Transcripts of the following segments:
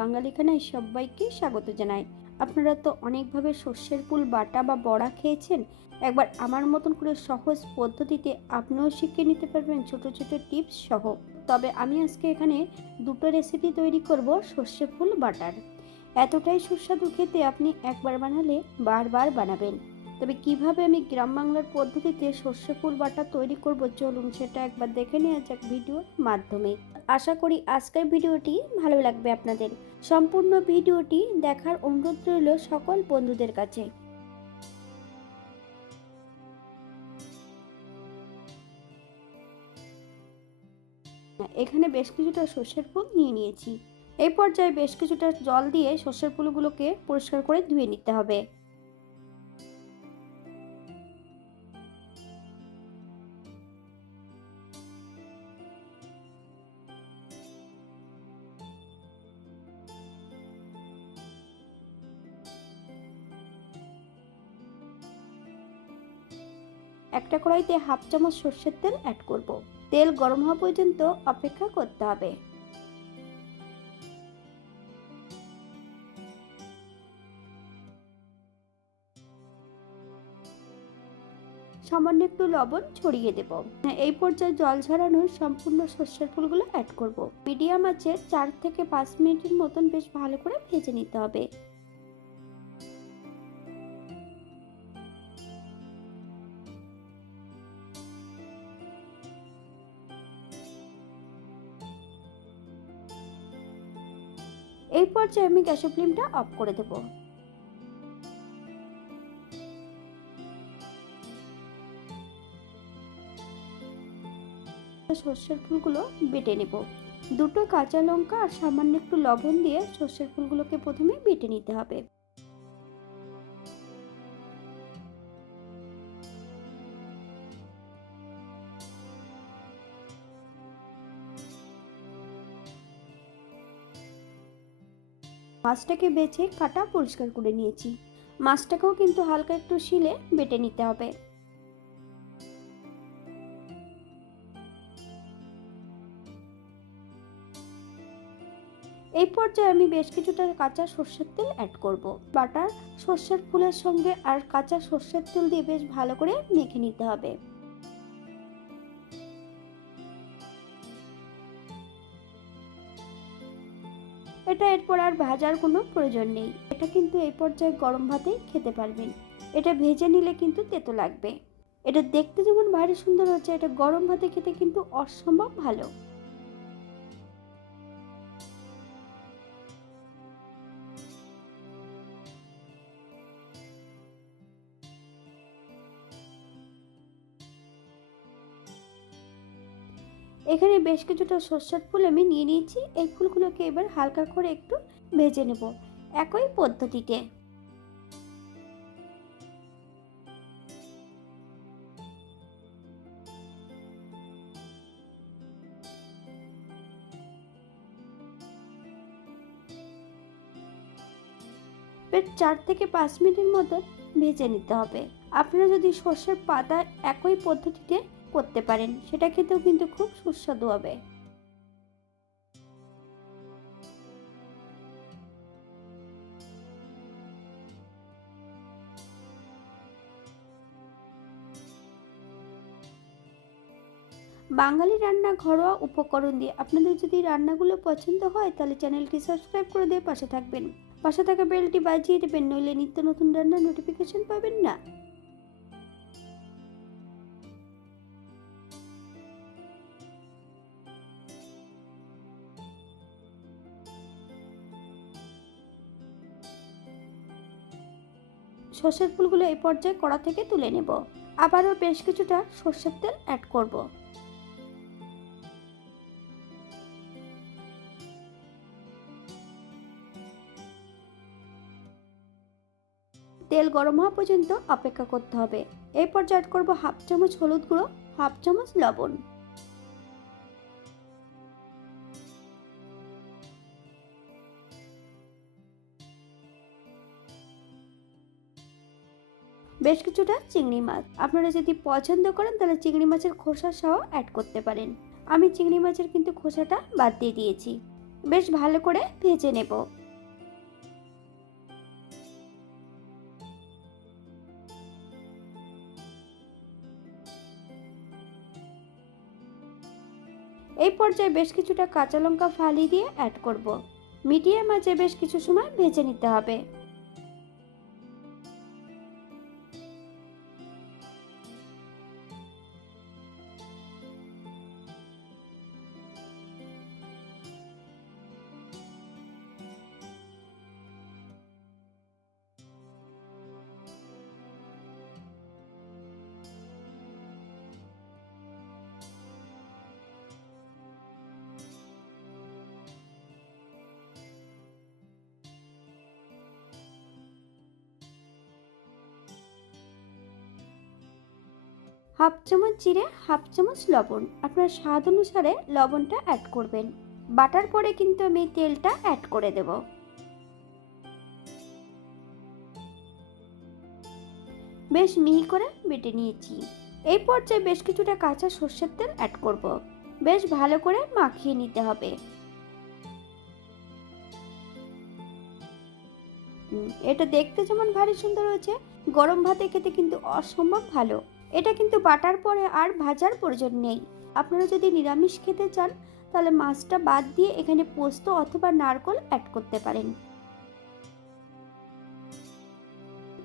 বাঙালি খানায় সবাইকে স্বাগত জানাই। আপনারা তো অনেকভাবে সর্ষের ফুল বাটা বা বড়া খেয়েছেন। একবার আমার মতন করে সহজ পদ্ধতিতে আপনিও শিখে নিতে পারবেন ছোট ছোট টিপস সহ। তবে আমি আজকে এখানে দুটো রেসিপি তৈরি করব সর্ষে ফুল বাটার। এতটাই সুস্বাদু খেতে, আপনি একবার বানালে বারবার বানাবেন। তবে কিভাবে আমি গ্রাম বাংলার পদ্ধতিতে সর্ষে ফুল বাটা তৈরি করব, চলুন সেটা একবার দেখে নেওয়া যাক ভিডিওর মাধ্যমে। আশা করি আজকের ভিডিওটি ভালো লাগবে আপনাদের। সম্পূর্ণ ভিডিওটি দেখার অনুরোধ রইল সকল বন্ধুদের কাছে। এখানে বেশ কিছুটা সর্ষের ফুল নিয়ে নিয়েছি। এই পর্যায়ে বেশ কিছুটা জল দিয়ে সর্ষের ফুলগুলোকে পরিষ্কার করে ধুয়ে নিতে হবে। একটা কড়াইতে হাফ চামচ সর্ষের তেল অ্যাড করব। তেল গরম হওয়া পর্যন্ত অপেক্ষা করতে হবে। সামান্য একটু লবণ ছড়িয়ে দেব। এই পর্যায়ে জল ঝরানোর সম্পূর্ণ সর্ষের ফুলগুলো অ্যাড করব। মিডিয়াম আঁচে 4 থেকে 5 মিনিটের মতন বেশ ভালো করে ভেজে নিতে হবে। এই পর্যায়ে আমি গ্যাসের ফ্লেমটা অফ করে দেব। সর্ষের ফুলগুলো বেটে নেব। দুটো কাঁচা লঙ্কা আর সামান্য একটু লবণ দিয়ে সর্ষের ফুলগুলোকে প্রথমে বেটে নিতে হবে। মাছটাকে বেছে কাটা পরিষ্কার করে নিয়েছি। মাছটাকেও কিন্তু হালকা একটু শিলে বেটে নিতে হবে। এই পর্যায়ে আমি বেশ কিছুটা কাঁচা সর্ষের তেল অ্যাড করব। বাটা সর্ষের ফুলের সঙ্গে আর কাঁচা সর্ষের তেল দিয়ে বেশ ভালো করে মেখে নিতে হবে। এটা এরপর আর ভাজার কোনো প্রয়োজন নেই। এটা কিন্তু এই পর্যায়ে গরম ভাতেই খেতে পারবেন। এটা ভেজে নিলে কিন্তু তেতো লাগবে। এটা দেখতে যেমন ভারী সুন্দর হচ্ছে, এটা গরম ভাতে খেতে কিন্তু অসম্ভব ভালো। এখানে বেশ কিছুটা সর্ষের ফুল আমি নিয়ে নিয়েছি। এই ফুলগুলোকে এবার হালকা করে একটু ভেজে নেব একই পদ্ধতিতে। বেশ 4 থেকে 5 মিনিটের মতো ভেজে নিতে হবে। আপনারা যদি সর্ষের পাতা একই পদ্ধতিতে করতে পারেন, সেটা খেতেও কিন্তু খুব সুস্বাদু হবে। বাঙালি রান্না ঘরোয়া উপকরণ দিয়ে আপনাদের যদি রান্নাগুলো পছন্দ হয়, তাহলে চ্যানেলটি সাবস্ক্রাইব করে দিয়ে পাশে থাকবেন। পাশে থাকা বেলটি বাজিয়ে দেবেন, নইলে নিত্য নতুন রান্নার নোটিফিকেশন পাবেন না। সর্ষের ফুলগুলো এই পর্যায়ে কড়া থেকে তুলে নেব। আবারও বেশ কিছুটা সর্ষের তেল অ্যাড করব। তেল গরম হওয়া পর্যন্ত অপেক্ষা করতে হবে। এই পর্যায়ে অ্যাড করব হাফ চামচ হলুদ গুঁড়ো, হাফ চামচ লবণ। বেশ কিছুটা চিংড়ি মাছ, আপনারা যদি পছন্দ করেন তাহলে চিংড়ি মাছের খোসা সহ অ্যাড করতে পারেন। আমি চিংড়ি মাছের কিন্তু খোসাটা বাদ দিয়ে দিয়েছি। বেশ ভালো করে ভেজে নেব। এই পর্যায়ে বেশ কিছুটা কাঁচা লঙ্কা ফালি দিয়ে অ্যাড করব। মিডিয়াম আঁচে বেশ কিছু সময় ভেজে নিতে হবে। হাফ চামচ জিরে, হাফ চামচ লবণ, আপনার স্বাদ অনুসারে লবণটা অ্যাড করবেন। বাটার পরে কিন্তু আমি তেলটা অ্যাড করে দেব। বেশ মিহি করে বেটে নিয়েছি। এই পর্যায়ে বেশ কিছুটা কাঁচা সর্ষের তেল অ্যাড করব। বেশ ভালো করে মাখিয়ে নিতে হবে। এটা দেখতে যেমন ভারী সুন্দর হয়েছে, গরম ভাতে খেতে কিন্তু অসম্ভব ভালো। এটা কিন্তু বাটার পরে আর ভাজার প্রয়োজন নেই। আপনারা যদি নিরামিষ খেতে চান তাহলে মাছটা বাদ দিয়ে এখানে পোস্ত অথবা নারকেল অ্যাড করতে পারেন।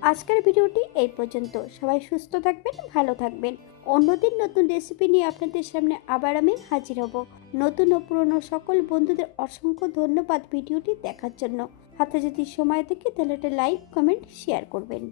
আজকের ভিডিওটি এই পর্যন্ত। সবাই সুস্থ থাকবেন, ভালো থাকবেন। অন্যদিন নতুন রেসিপি নিয়ে আপনাদের সামনে আবার আমি হাজির হব। নতুন ও পুরনো সকল বন্ধুদের অসংখ্য ধন্যবাদ ভিডিওটি দেখার জন্য। হাতে যদি সময় থাকে তাহলে একটা লাইক, কমেন্ট, শেয়ার করবেন।